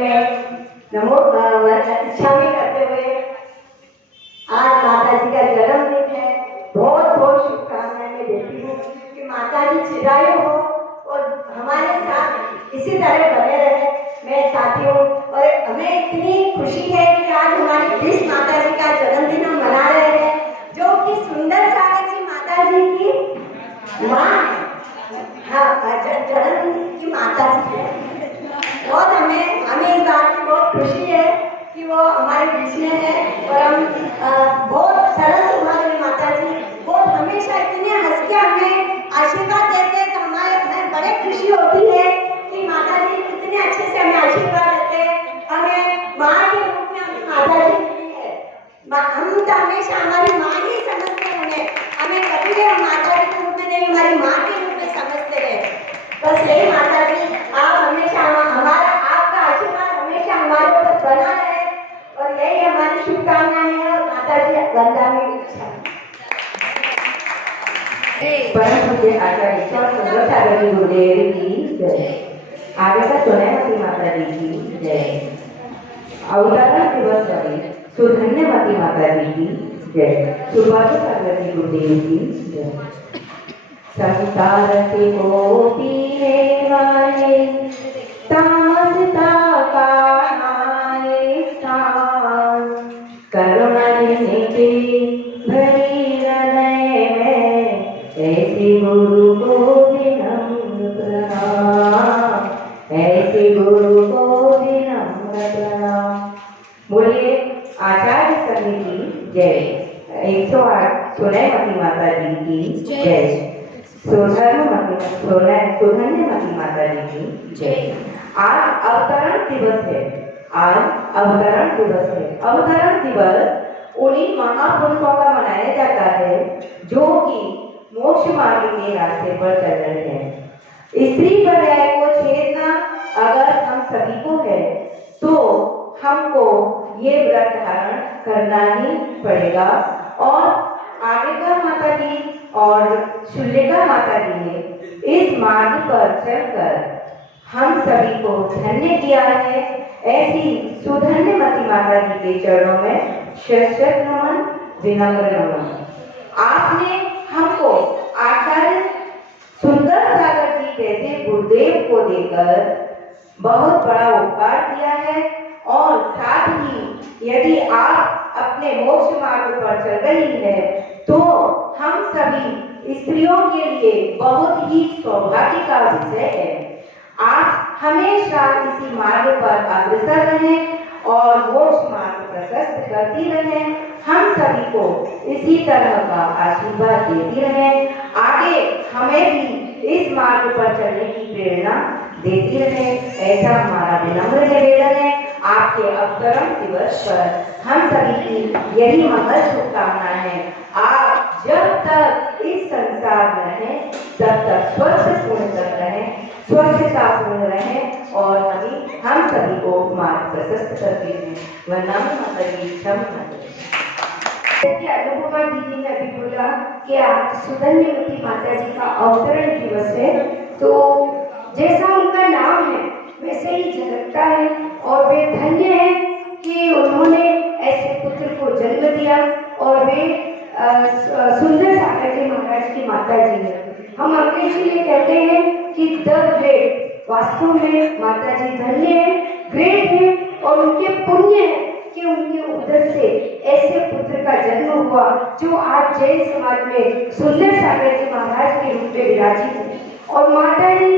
में नमो इच्छा भी करते हुए आज माता जी का जन्मदिन है। बहुत बहुत शुभकामनाएं मैं देती हूँ कि माता जी चिरायु हो और हमारे साथ इसी तरह बने रहे। मैं चाहती हूँ और हमें इतनी खुशी है कि आज हमारी जिस माता जी का जन्मदिन हम मना रहे हैं, जो कि सुंदर सागर जी माता जी की माँ है, हाँ जन्म की माता जी है। और हमें इस बात की बहुत खुशी है कि वो हमारे बीच में है और हम बहुत सरल स्वभाव में माता जी वो हमेशा इतने हंस के हमें आशीर्वाद देते हैं। तो हमें बड़े खुशी होती है कि माता जी इतने अच्छे से हमें आशीर्वाद देते हैं। हमें माँ के रूप में हमें माता जी मिली है। हम तो हमेशा हमारी माँ ही समझते हैं, हमें कभी भी माता जी के रूप में नहीं, हमारी माँ के रूप में समझते हैं। बस यही माता जी आप हमेशा हमारा आपका आशीर्वाद हमेशा हमारे ऊपर बना रहे और यही हमारी शुभकामनाएं हैं। और माता जी गंगा में इच्छा परम पूज्य आचार्य सुंदर सागर जी गुरुदेव की जय। आगे का सोनामती माता जी की जय। अवतरण दिवस पर सुधन्यवती माता जी की जय। सुभाष सागर जी गुरुदेव की जय। संसार से को पीने वाले तामसता का नाए स्थान, करुणा देने के भरी हृदय में ऐसे गुरु को विनम्र प्रणाम, ऐसे गुरु को विनम्र प्रणाम। बोलिए आचार्य समिति की जय। 108 सोनामती माता जी की जय। सुधन्यवती माता जी की जय। आज अवतरण दिवस है। आज अवतरण दिवस है। अवतरण दिवस उन्हीं महापुरुषों का मनाया जाता है जो कि मोक्ष मार्ग के रास्ते पर चल रहे हैं। स्त्री पर्याय को छेदना अगर हम सभी को है तो हमको ये व्रत धारण करना ही पड़ेगा। और आगिका माता जी और शूलिका माता जी ने इस मार्ग पर चलकर हम सभी को धन्य किया है। ऐसी सुधन्यवती माता जी के चरणों में शत नमन, विनम्र नमन। आपने हमको आचार्य सुंदर सागर जी जैसे गुरुदेव को देकर बहुत बड़ा उपकार दिया है। और साथ ही यदि आप अपने मोक्ष मार्ग पर चल रही है तो हम सभी स्त्रियों के लिए बहुत ही सौभाग्य का विषय है। आप हमेशा इसी मार्ग पर अग्रसर रहें और मोक्ष मार्ग प्रशस्त करती रहें। हम सभी को इसी तरह का आशीर्वाद देती रहें। आगे हमें भी इस मार्ग पर चलने की प्रेरणा देती रहे, ऐसा हमारा विनम्र निवेदन है। आपके अवतरण दिवस पर हम सभी की यही मंगल शुभकामना है। आप जब तक इस संसार में रहें तब तक स्वस्थ पूर्ण तक रहें, स्वच्छता पूर्ण रहें और हम सभी को मार्ग प्रशस्त करते हैं। वरनाम माता जी क्षमा अनुपमा दीदी ने अभी बोला कि आज सुधन्यवती माता जी का अवतरण दिवस है, तो जैसा उनका नाम है वैसे ही झलकता है। और वे धन्य हैं कि उन्होंने ऐसे पुत्र को जन्म दिया और वे सुंदर सागर जी महाराज की माता जी हैं। हम अंग्रेजी में कहते हैं कि द ग्रेट, वास्तव में माता जी धन्य है, ग्रेट है और उनके पुण्य है कि उनके उदर से ऐसे पुत्र का जन्म हुआ जो आज जैन समाज में सुंदर सागर जी महाराज के रूप में विराजित है। और माता जी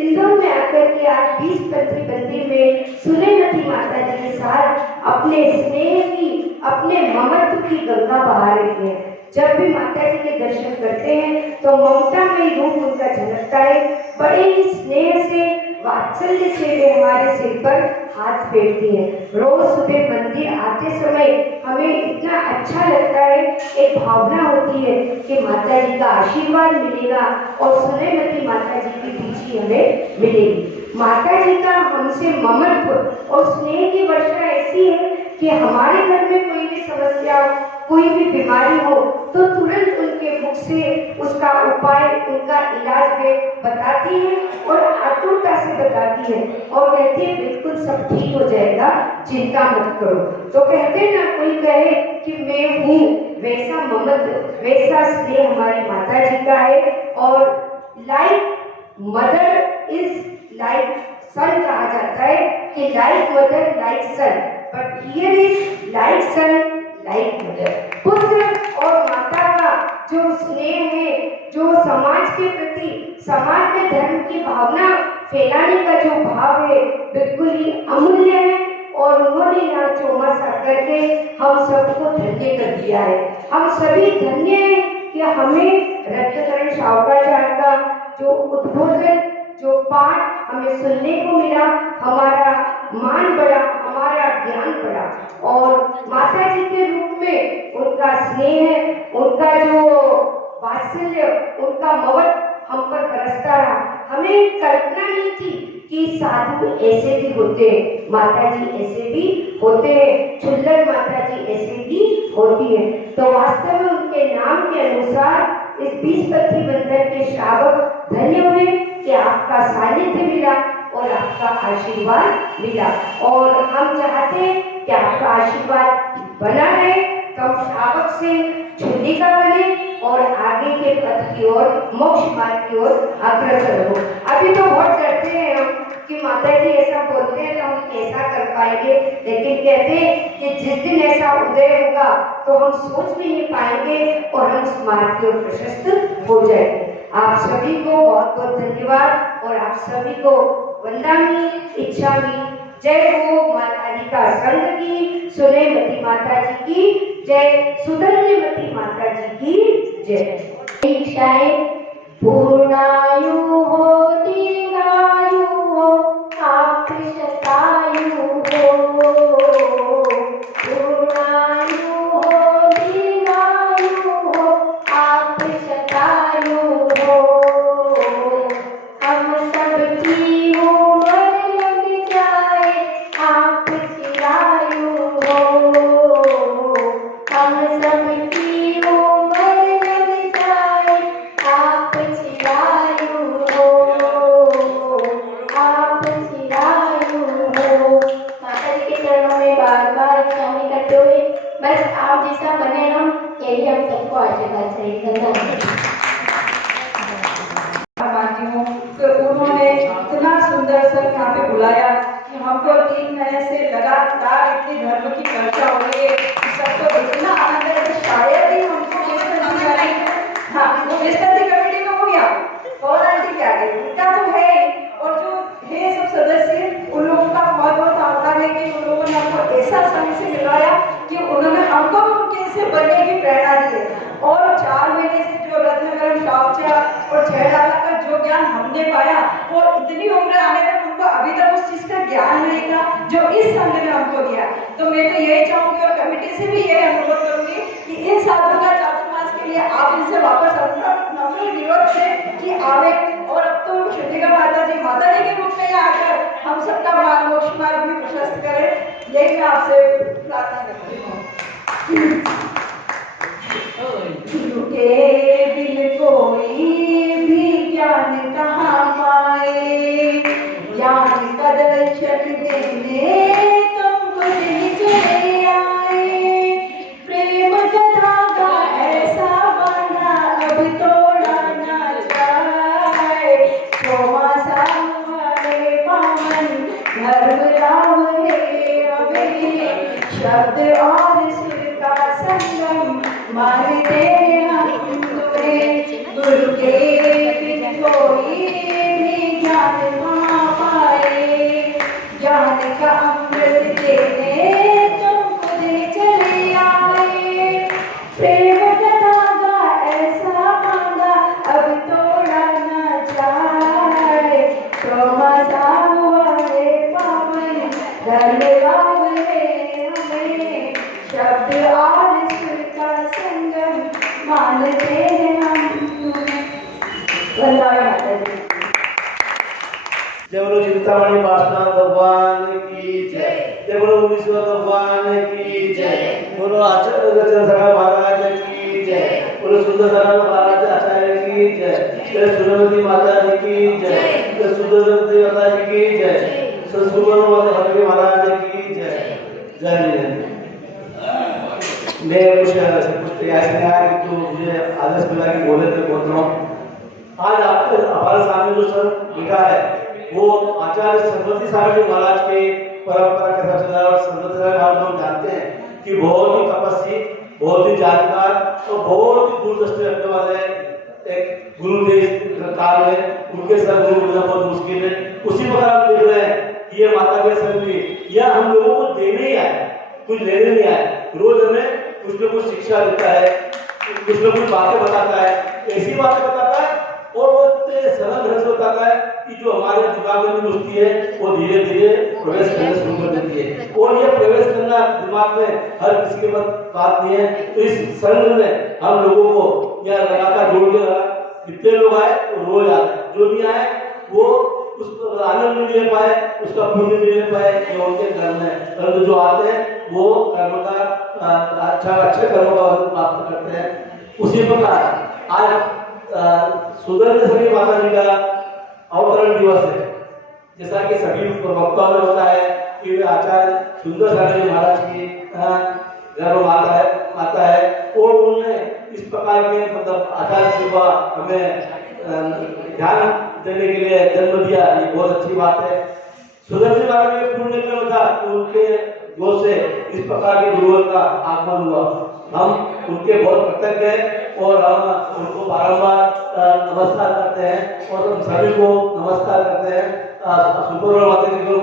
इंदौर में आकर के आज 20 बंदी में सुधन्यवती माता जी के साथ अपने स्नेह की, अपने ममत्व की गंगा बहा रही है। जब भी माता जी के दर्शन करते हैं तो ममता में रूप उनका झलकता है। बड़े ही स्नेह से, वात्सल्य से वे हमारे सिर पर हाथ फेरती है। रोज सुबह मंदिर आते समय हमें इतना अच्छा लगता है, एक भावना होती है कि माता जी का आशीर्वाद मिलेगा और सुधन्यवती माता जी की पीछे हमें मिलेगी। माता जी का हमसे ममत्व और स्नेह की वर्षा ऐसी है कि हमारे घर में कोई भी समस्या हो, कोई भी बीमारी हो तो तुरंत उनके मुख से उसका उपाय, उनका इलाज वे बताती है और आतुरता से बताती है और कहती है बिल्कुल सब ठीक हो जाएगा, चिंता मत करो। तो कहते ना, कोई कहे कि मैं हूँ, वैसा ममत्व, वैसा स्नेह हमारी माता जी का है। और like mother is like son कहा जाता है कि like mother like son, but here is like son like mother. पुत्र और माता का जो स्नेह है, जो समाज के प्रति, समाज में धर्म की भावना फैलाने का जो भाव है, बिल्कुल ही अमूल्य है। और उन्होंने यहाँ चौमास आकर के हम सबको धन्य कर दिया है। हम सभी धन्य हैं कि हमें रत्नकरण शाहूकाचार्य का जो उद्बोधन, जो पाठ हमें सुनने को मिला, हमारा मान बढ़ा, हमारा ज्ञान बढ़ा। और माता जी के रूप में उनका स्नेह, उनका जो वात्सल्य, उनका ममत्व हम पर बरसता रहा। हमें कल्पना नहीं थी कि साधु ऐसे भी होते हैं, माता जी ऐसे भी होते हैं, चुल्लर माता जी ऐसे भी होती है। तो वास्तव में उनके नाम के अनुसार इस 20-25 बंधन के श्रावक धन्य हुए कि आपका सानिध्य मिला और आपका आशीर्वाद मिला। और हम चाहते हैं कि आपका आशीर्वाद बना रहे, तो हम श्रावक से छुट्टिका बने और आगे के पथ की ओर, मोक्ष मार्ग की ओर अग्रसर हो। अभी तो बहुत डरते हैं हम कि माता जी ऐसा बोलते हैं तो हम कैसा कर पाएंगे, लेकिन कहते हैं कि जिस दिन ऐसा उदय होगा तो हम सोच भी नहीं पाएंगे और हम उस मार्ग की ओर प्रशस्त हो जाएंगे। आप सभी को बहुत बहुत धन्यवाद और आप सभी को वंदामि इच्छामि। जय हो माता जी का संग की, सुनेमती माता जी की जय, सुधन्यमती माता जी की जय। इच्छाएं पूर्णायु हो, दीर्घायु हो, आप शतायु हो। पूर्णायु हो, दीर्घायु हो, आप शतायु हो। हम सबकी उम्र लग जाए, आप चिरायु हो। हम सबकी उम्र लग जाए, आप चिरायु हो। आप चिरायु हो। माता जी के चरणों में बार बार इच्छाएं करते हुए बस आप जैसा बने हम, यही हम सबको आशीर्वाद चाहिए। धन्यवाद। तो उन्होंने इतना सुंदर सर यहाँ पे बुलाया कि हमको 3 महीने से लगातार इतनी धर्म की चर्चा हो रही है, सबको इतना आनंद है कि शायद ही हमको कमेटी में हो गया और आंटी क्या गई, उनका तो है ही, और जो है सब सदस्य, उन लोगों का बहुत बहुत आभार है कि उन लोगों ने हमको ऐसा समय से मिलाया कि उन्होंने हमको भी उनके से बनने की प्रेरणा दी है। और 4 महीने से जो रत्नकरण शाहूकाचार्य और छेड़ाला का जो ज्ञान हमने पाया, और इतनी उम्र आने तक हमको अभी तक उस चीज का ज्ञान नहीं था जो इस संघ ने हमको दिया। तो मैं तो यही चाहूंगी और कमेटी से भी यही अनुरोध करूंगी कि इन साधु का चातुर्मास के लिए आप इनसे वापस अपने निरोध से कि आवे, और अब तो छुट्टिका माता जी के रूप में आकर हम सबका मार्ग, मोक्ष मार्ग भी प्रशस्त करें, यही मैं आपसे प्रार्थना करती हूँ। के बिन कोई भी ज्ञान कहाँ पाए, ज्ञान का दर्शन देने तुमको दिन चले आए। प्रेम का धागा ऐसा बांधा अब तोड़ा ना जाए। चौमासा वाले पावन धर्म राव है अबे, शब्द और सुर का संगम मानते हम तुम्हें। गुरु के बिन कोई भी ज्ञान कहाँ पाए, ज्ञान का अमृत देने तुम खुद चले आए। प्रेम का धागा ऐसा बांधा अब तोड़ा न जाए। चौमासा वाले पावन धर्म वाले हमें, शब्द और सुर का संगम मानते हैं हम तुम्हें। वंदना माता जी। जय बोलो चिंतामणि पासवान भगवान की जय, जय बोलो मुनीश्वर भगवान की जय। बोलो आचार्य सरा महाराज की जय, बोलो सुंदर सरा महाराज आचार्य की जय, जय सुरवती माता जी की जय, जय सुंदरवती माता जी की जय, सुबह माता जी महाराज की जय। जय जय। मैं कुछ ऐसे नहीं आया कि तो मुझे आदर्श मिला कि बोले थे बोल रहा हूँ। आज आपके हमारे सामने जो सर लिखा है वो आचार्य सरस्वती साहब जी महाराज के परंपरा के हिसाब से और सरस्वती साहब हम जानते हैं कि बहुत ही तपस्वी, बहुत ही जानकार और बहुत ही दूरदृष्टि रखने वाले एक गुरु थे इस काल में। उनके सर गुरु मिलना बहुत मुश्किल है। उसी प्रकार हम देख रहे हैं कि ये माता के सर भी यह हम लोगों को देने ही आया, कुछ लेने नहीं आया। रोज हमें कुछ न कुछ शिक्षा देता है, कुछ न कुछ बातें बताता है, ऐसी बातें बताता है और वो इतने सरल ढंग से बताता है कि जो हमारे दिमाग में घुसती है वो धीरे धीरे प्रवेश करना शुरू कर देती है। और ये प्रवेश करना दिमाग में हर किसी के बात नहीं है। तो इस संघ में हम लोगों को यह लगातार जोड़ के रहा। जितने लोग आए वो रोज आए, जो नहीं आए वो उसको आनंद नहीं ले पाए, उसका पुण्य नहीं ले पाए, ये उनके कर्म है। परंतु जो आते हैं वो कर्म का अच्छे कर्मों का प्राप्त करते हैं। उसी प्रकार आज सुंदर सभी माता जी का अवतरण दिवस है। जैसा कि सभी वक्ताओं ने बताया कि आचार्य सुंदर सागर महाराज की गर्भ माता है और उन्होंने इस प्रकार के मतलब आचार्य सेवा हमें ध्यान देने के लिए जन्म दिया। ये बहुत अच्छी बात है। सुंदर जी महाराज के पुण्य कर्म था कि उनके गोद से इस प्रकार के गुरुओं का आगमन हुआ। हम उनके बहुत कृतज्ञ हैं और हम उनको बारंबार नमस्कार करते हैं और हम सभी को नमस्कार करते हैं। सुपर माता जी को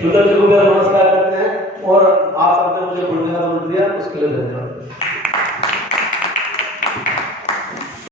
सुंदर जी को नमस्कार करते हैं और आप सबने मुझे बोलने का अनुरोध दिया, उसके लिए धन्यवाद।